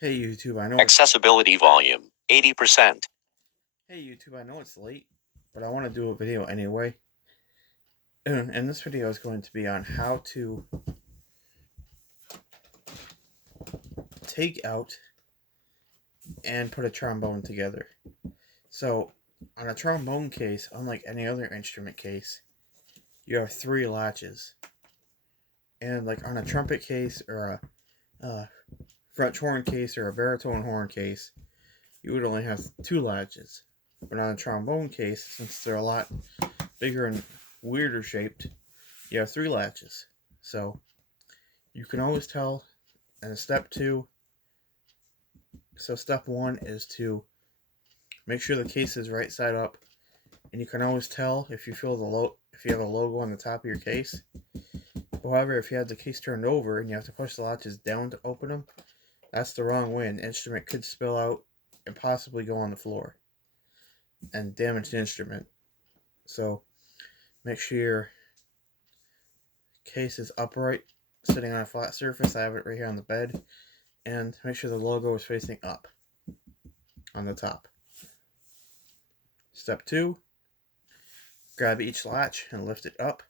Hey YouTube, I know Accessibility volume, 80%. I know it's late, but I want to do a video anyway. And this video is going to be on how to take out and put a trombone together. So, on a trombone case, unlike any other instrument case, you have 3 latches. And like on a trumpet case or a French horn case or a baritone horn case, you would only have 2 latches. But on a trombone case, since they're a lot bigger and weirder shaped, you have 3 latches. So you can always tell. And step 1 is to make sure the case is right side up, and you can always tell if you feel if you have a logo on the top of your case. However, if you have the case turned over and you have to push the latches down to open them, that's the wrong way, and the instrument could spill out and possibly go on the floor and damage the instrument. So make sure your case is upright, sitting on a flat surface. I have it right here on the bed. And make sure the logo is facing up on the top. Step 2, grab each latch and lift it up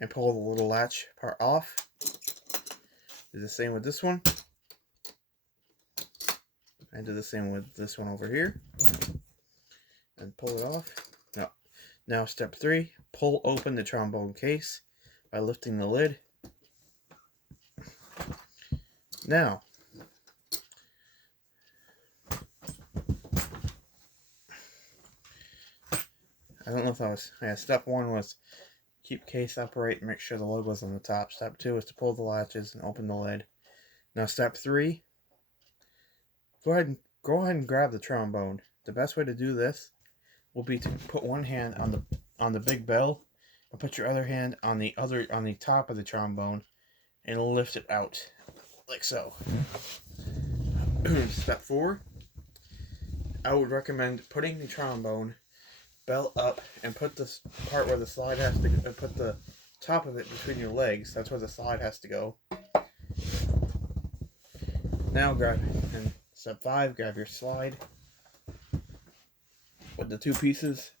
and pull the little latch part off. Do the same with this one. And do the same with this one over here. And pull it off. Now step 3, pull open the trombone case by lifting the lid. Now, I don't know if step 1 was keep case upright and make sure the logo is on the top. Step 2 is to pull the latches and open the lid. Now step 3, go ahead and grab the trombone. The best way to do this will be to put one hand on the big bell and put your other hand on the top of the trombone and lift it out like so. Step 4, I would recommend putting the trombone bell up and put this part where the slide has to go, put the top of it between your legs. That's where the slide has to go. Now and step 5, grab your slide with the 2 pieces.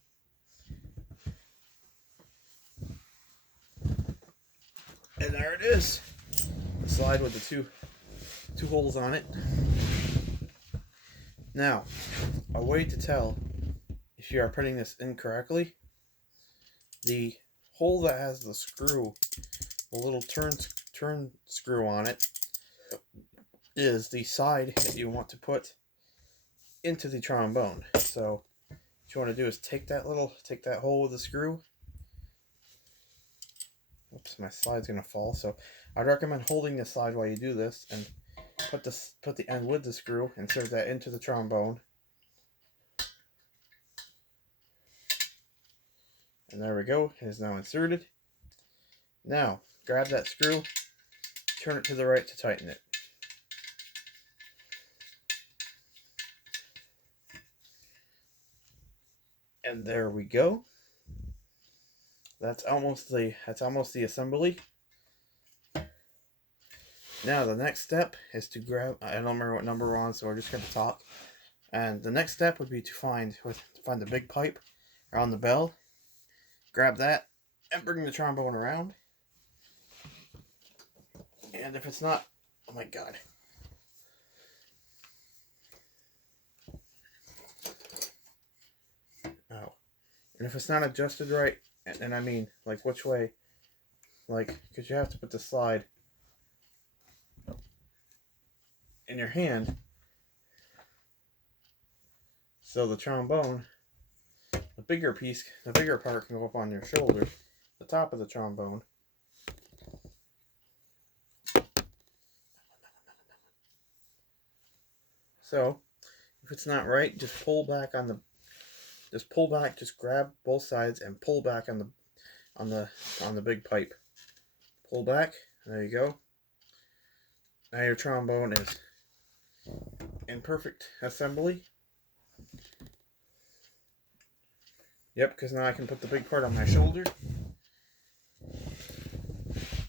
And there it is. The slide with the two holes on it. Now, a way to tell if you are putting this in correctly, the hole that has the screw, the little turn screw on it, is the side that you want to put into the trombone. So what you want to do is take that hole with the screw. Oops, my slide's gonna fall. So I'd recommend holding the slide while you do this and put the end with the screw, insert that into the trombone. And there we go, it is now inserted. Now, grab that screw, turn it to the right to tighten it. And there we go. That's almost the assembly. Now the next step is to grab, I don't remember what number we're on, so we're just gonna talk. And the next step would be to find the big pipe around the bell. Grab that and bring the trombone around. And if it's not, oh my god. Oh. And if it's not adjusted right, and I mean, like which way, like, because you have to put the slide in your hand, so the trombone, the bigger part can go up on your shoulder, the top of the trombone. So, if it's not right, just grab both sides and pull back on the big pipe. Pull back, there you go. Now your trombone is in perfect assembly. Yep, because now I can put the big part on my shoulder.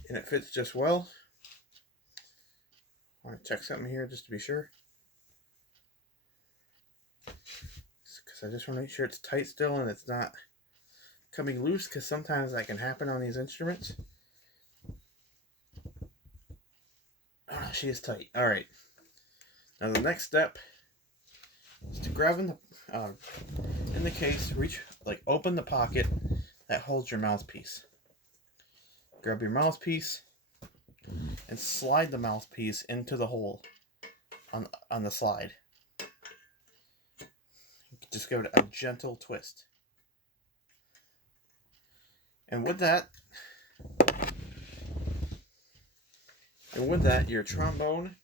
And it fits just well. want to check something here just to be sure. Because I just want to make sure it's tight still and it's not coming loose, because sometimes that can happen on these instruments. Oh, she is tight. Alright. Now the next step is to grab in the case, reach, open the pocket that holds your mouthpiece. Grab your mouthpiece and slide the mouthpiece into the hole on the slide. Just give it a gentle twist. And with that, your trombone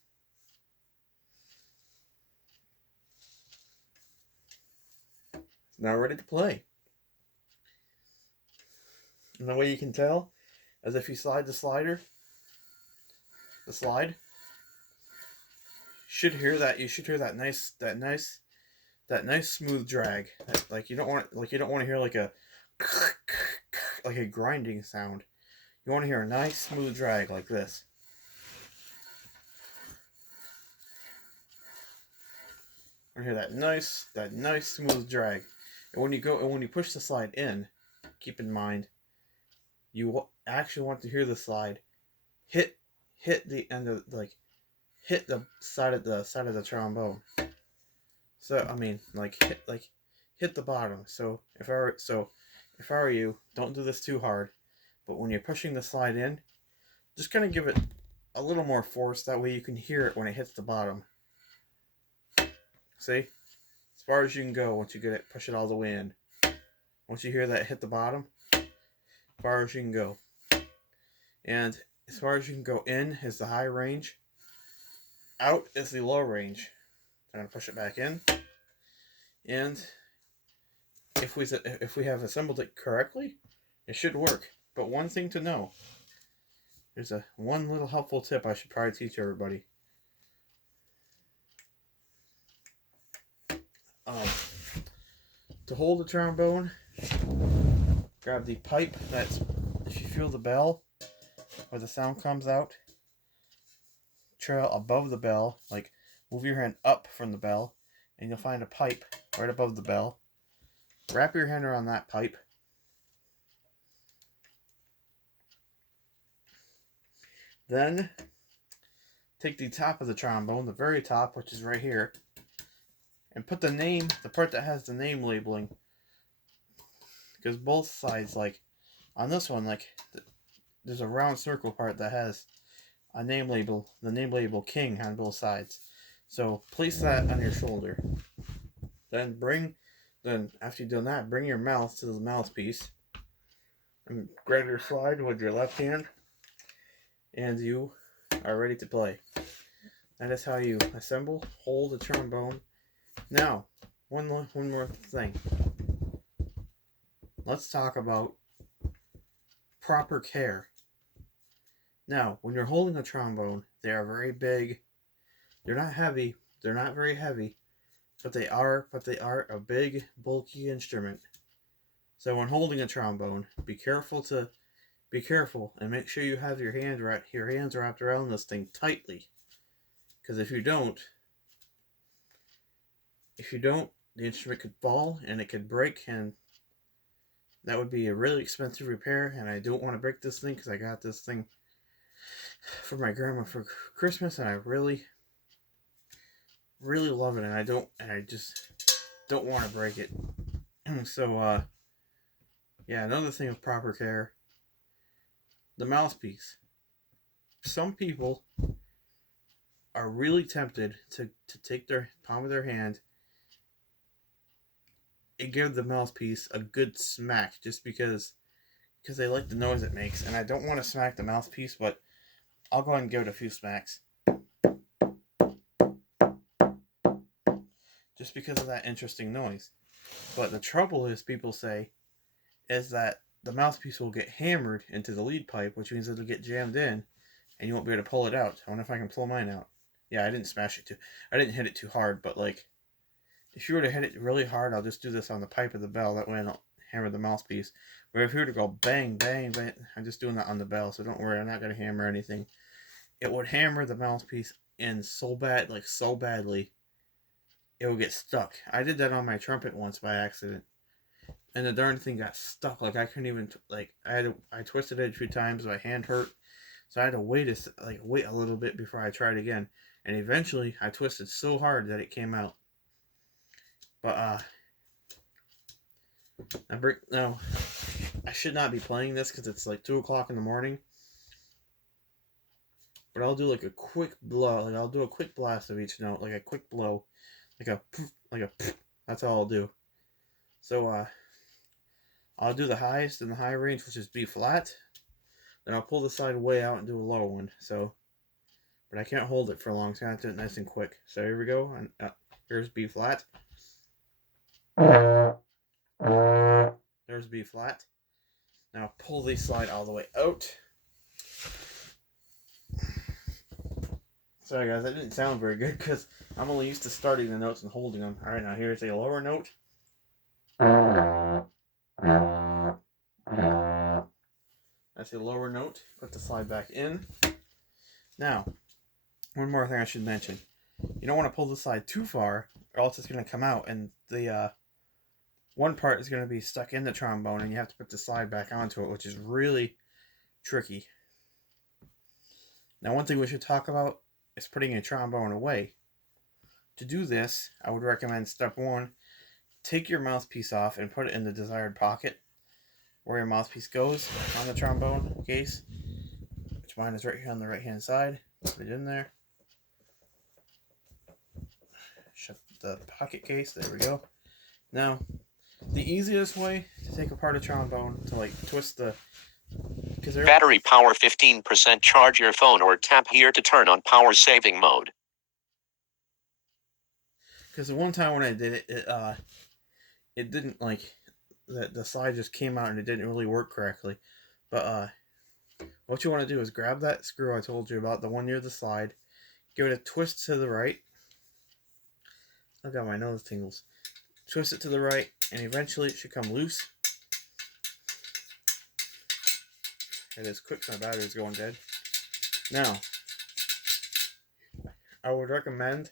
is now ready to play. And the way you can tell is if you slide the slide, you should hear that nice smooth drag. You don't want to hear like a grinding sound. You want to hear a nice smooth drag like this. You hear that nice smooth drag. And when you push the slide in, keep in mind you actually want to hear the slide hit the end of hit the side of the trombone. So I mean hit the bottom. So if I were you, don't do this too hard. But when you're pushing the slide in, just kind of give it a little more force. That way you can hear it when it hits the bottom. See? As far as you can go once you get it, push it all the way in. Once you hear that hit the bottom, as far as you can go. And as far as you can go in is the high range. Out is the low range. I'm going to push it back in. And if we have assembled it correctly, it should work. But one thing to know, there's one little helpful tip I should probably teach everybody. To hold the trombone, grab the pipe that's, if you feel the bell where the sound comes out, trail above the bell, move your hand up from the bell, and you'll find a pipe right above the bell. Wrap your hand around that pipe. Then take the top of the trombone, the very top, which is right here, and put the part that has the name labeling, because both sides, on this one, there's a round circle part that has a name label, the name label King on both sides. So place that on your shoulder. Then after you've done that, bring your mouth to the mouthpiece and grab your slide with your left hand, and you are ready to play. That is how you assemble, hold a trombone. Now, one more thing. Let's talk about proper care. Now, when you're holding a trombone, they are very big. They're not heavy. They're not very heavy, but they are a big, bulky instrument. So when holding a trombone, be careful and make sure you have your hands wrapped around this thing tightly. Because if you don't, the instrument could fall and it could break, and that would be a really expensive repair. And I don't want to break this thing because I got this thing for my grandma for Christmas, and I really love it, and I just don't want to break it. So yeah, another thing of proper care, the mouthpiece. Some people are really tempted to take their palm of their hand and give the mouthpiece a good smack just because they like the noise it makes. And I don't want to smack the mouthpiece, but I'll go ahead and give it a few smacks. Just because of that interesting noise. But the trouble is, people say, is that the mouthpiece will get hammered into the lead pipe, which means it'll get jammed in, and you won't be able to pull it out. I wonder if I can pull mine out. Yeah, I didn't hit it too hard, but if you were to hit it really hard, I'll just do this on the pipe of the bell, that way I don't hammer the mouthpiece. But if you were to go bang, bang, bang, I'm just doing that on the bell, so don't worry, I'm not going to hammer anything. It would hammer the mouthpiece in so bad, like so badly, it would get stuck. I did that on my trumpet once by accident, and the darn thing got stuck. Like I couldn't even I twisted it a few times. My hand hurt, so I had to wait a little bit before I tried again. And eventually, I twisted so hard that it came out. But now I should not be playing this because it's like 2 o'clock in the morning. But I'll do like a quick blow. Like I'll do a quick blast of each note, like a quick blow, like a poof, like a poof. That's all I'll do. So I'll do the highest in the high range, which is B flat. Then I'll pull the slide way out and do a low one. So, but I can't hold it for long, so I have to do it nice and quick. So here we go. And here's B flat. There's B flat. Now pull the slide all the way out. Sorry guys, that didn't sound very good because I'm only used to starting the notes and holding them. Alright, now here's a lower note. That's a lower note. Put the slide back in. Now, one more thing I should mention. You don't want to pull the slide too far, or else it's going to come out, and the one part is going to be stuck in the trombone, and you have to put the slide back onto it, which is really tricky. Now, one thing we should talk about is putting a trombone away. To do this, I would recommend step 1, take your mouthpiece off and put it in the desired pocket where your mouthpiece goes on the trombone case, which mine is right here on the right hand side. Put it in there. Shut the pocket case. There we go. Now, the easiest way to take apart a trombone, to like twist the battery power 15%, charge your phone or tap here to turn on power saving mode. Because the one time when I did it, it didn't like the slide just came out and it didn't really work correctly. But what you want to do is grab that screw I told you about, the one near the slide, give it a twist to the right. I got my nose tingles. Twist it to the right, and eventually it should come loose. It is quick, my battery's going dead. Now, I would recommend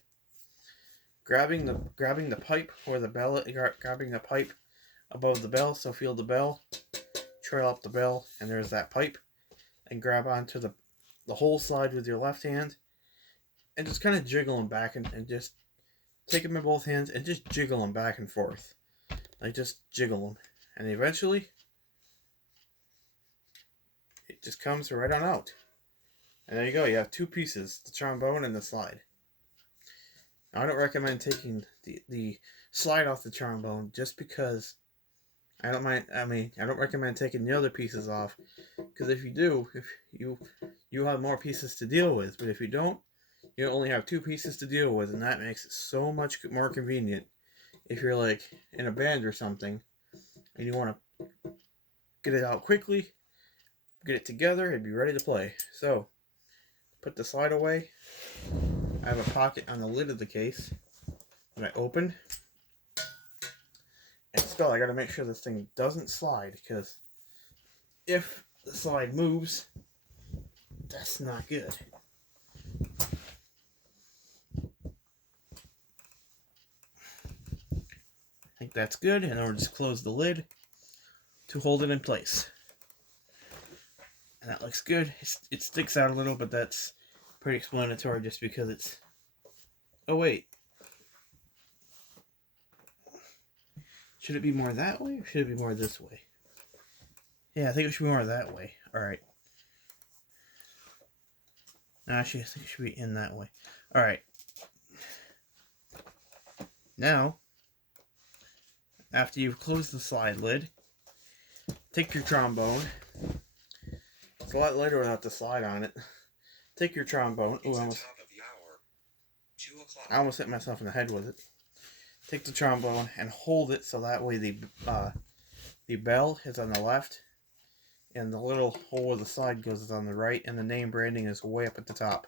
grabbing the pipe or the bell, grabbing the pipe above the bell. So feel the bell, trail up the bell, and there's that pipe, and grab onto the whole slide with your left hand, and just kind of jiggle them back and just take them in both hands and just jiggle them back and forth, like just jiggle them, and eventually it just comes right on out. And there you go. You have two pieces, the trombone and the slide. Now, I don't recommend taking the slide off the trombone just because I don't recommend taking the other pieces off, because if you do, if you have more pieces to deal with. But if you don't, you only have two pieces to deal with, and that makes it so much more convenient if you're like in a band or something and you want to get it out quickly, get it together, and be ready to play. So, put the slide away. I have a pocket on the lid of the case that I opened. And still, I gotta make sure this thing doesn't slide, because if the slide moves, that's not good. I think that's good, and I'll just close the lid to hold it in place. And that looks good. It sticks out a little, but that's pretty explanatory just because it's... Oh, wait. Should it be more that way, or should it be more this way? Yeah, I think it should be more that way. Alright. Actually, I think it should be in that way. Alright. Now, after you've closed the slide lid, take your trombone. It's a lot lighter without the slide on it. Take your trombone. Ooh, I almost hit myself in the head with it. Take the trombone and hold it so that way the bell is on the left, and the little hole where the slide goes is on the right, and the name branding is way up at the top.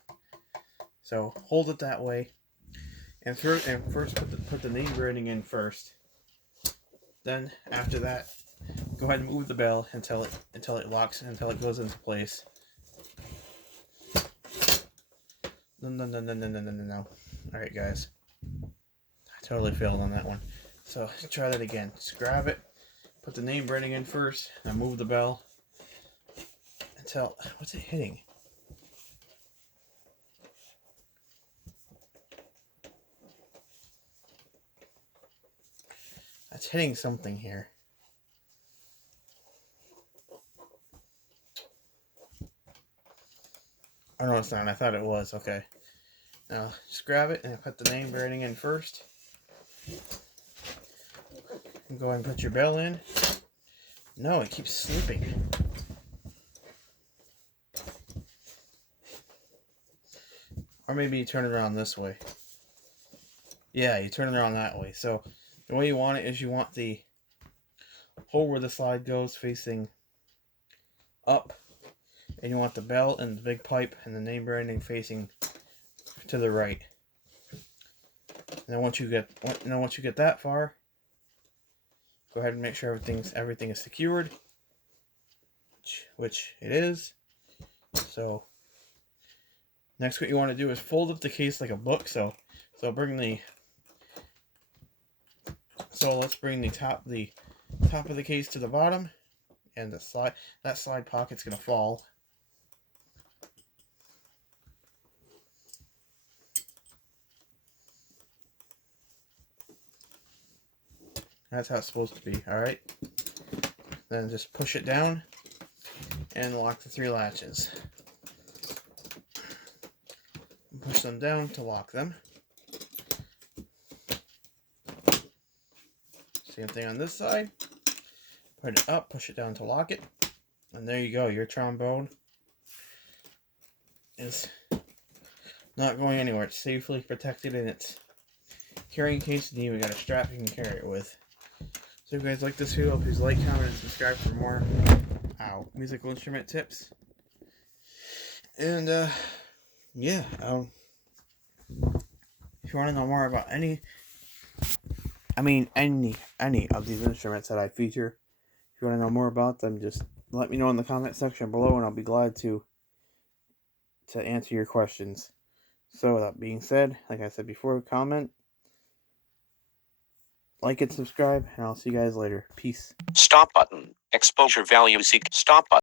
So hold it that way, and first put the name branding in first. Then after that, go ahead and move the bell until it locks, until it goes into place. No. Alright, guys. I totally failed on that one. So, try that again. Just grab it, put the name branding in first, and move the bell until... What's it hitting? It's hitting something here. Oh, no, it's not. I thought it was. Okay. Now, just grab it and put the name branding in first. And go ahead and put your bell in. No, it keeps slipping. Or maybe you turn it around this way. Yeah, you turn it around that way. So, the way you want it is you want the hole where the slide goes facing up. And you want the bell and the big pipe and the name branding facing to the right. And then once you get that far, go ahead and make sure everything is secured, which it is. So next, what you want to do is fold up the case like a book. So let's bring the top of the case to the bottom, and that slide pocket's gonna fall. That's how it's supposed to be. All right. Then just push it down and lock the 3 latches. Push them down to lock them. Same thing on this side. Put it up, push it down to lock it. And there you go. Your trombone is not going anywhere. It's safely protected in its carrying case, and you even got a strap you can carry it with. So if you guys like this video, please like, comment, and subscribe for more musical instrument tips. And yeah, if you want to know more about any of these instruments that I feature, if you want to know more about them, just let me know in the comment section below, and I'll be glad to answer your questions. So that being said, like I said before, comment, like, and subscribe, and I'll see you guys later. Peace. Stop button. Exposure value seek. Stop button.